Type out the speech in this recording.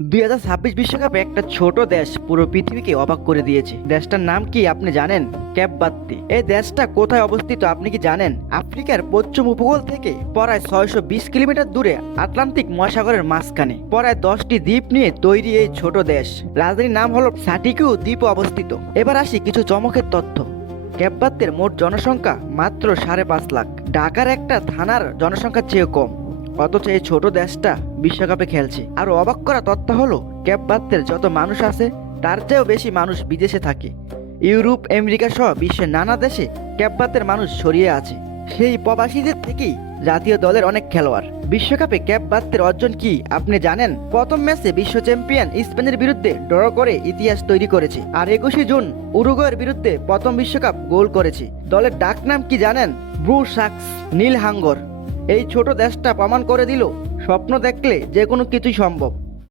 2026 বিশ্বকাপে একটা ছোট দেশ পুরো পৃথিবীকে অবাক করে দিয়েছে। দেশটার নাম কি আপনি জানেন? Cap Verde. এই দেশটা কোথায় অবস্থিত আপনি কি জানেন? আফ্রিকার পশ্চিম উপকূল থেকে প্রায় 620 কিলোমিটার দূরে আটলান্টিক মহাসাগরের মাঝখানে প্রায় 10টি দ্বীপ নিয়ে তৈরি এই ছোট দেশ। রাজধানীর নাম হলো সাটিকিউ দ্বীপে অবস্থিত। এবার আসি কিছু চমকের তথ্য। ক্যাপ ভার্দের মোট জনসংখ্যা মাত্র 5.5 লাখ, ঢাকার একটা থানার জনসংখ্যার চেয়ে কম। অথচ এই ছোট দেশটা বিশ্বকাপে খেলছে। আর অবাক করা তথ্য হলো ক্যাপ ভার্দের যত মানুষ আছে তার চেয়েও বেশি মানুষ বিদেশে থাকে। ইউরোপ, আমেরিকা সহ বিশ্বের নানা দেশে ক্যাপ ভার্দের মানুষ ছড়িয়ে আছে। সেই প্রবাসীদের থেকেই জাতীয় দলের অনেক খেলোয়াড়। বিশ্বকাপে ক্যাপ ভার্দের অর্জন কি আপনি জানেন? প্রথম ম্যাচে বিশ্ব চ্যাম্পিয়ন স্পেনের বিরুদ্ধে ড্র করে ইতিহাস তৈরি করেছে। আর 21 জুন উরুগুয়ের বিরুদ্ধে প্রথম বিশ্বকাপ গোল করেছে। দলের ডাকনাম কি জানেন? ব্লু শার্কস, নীল হাঙ্গর। এই ছোট দেশটা প্রমাণ করে দিল স্বপ্ন দেখলে যে কোনো কিছুই সম্ভব।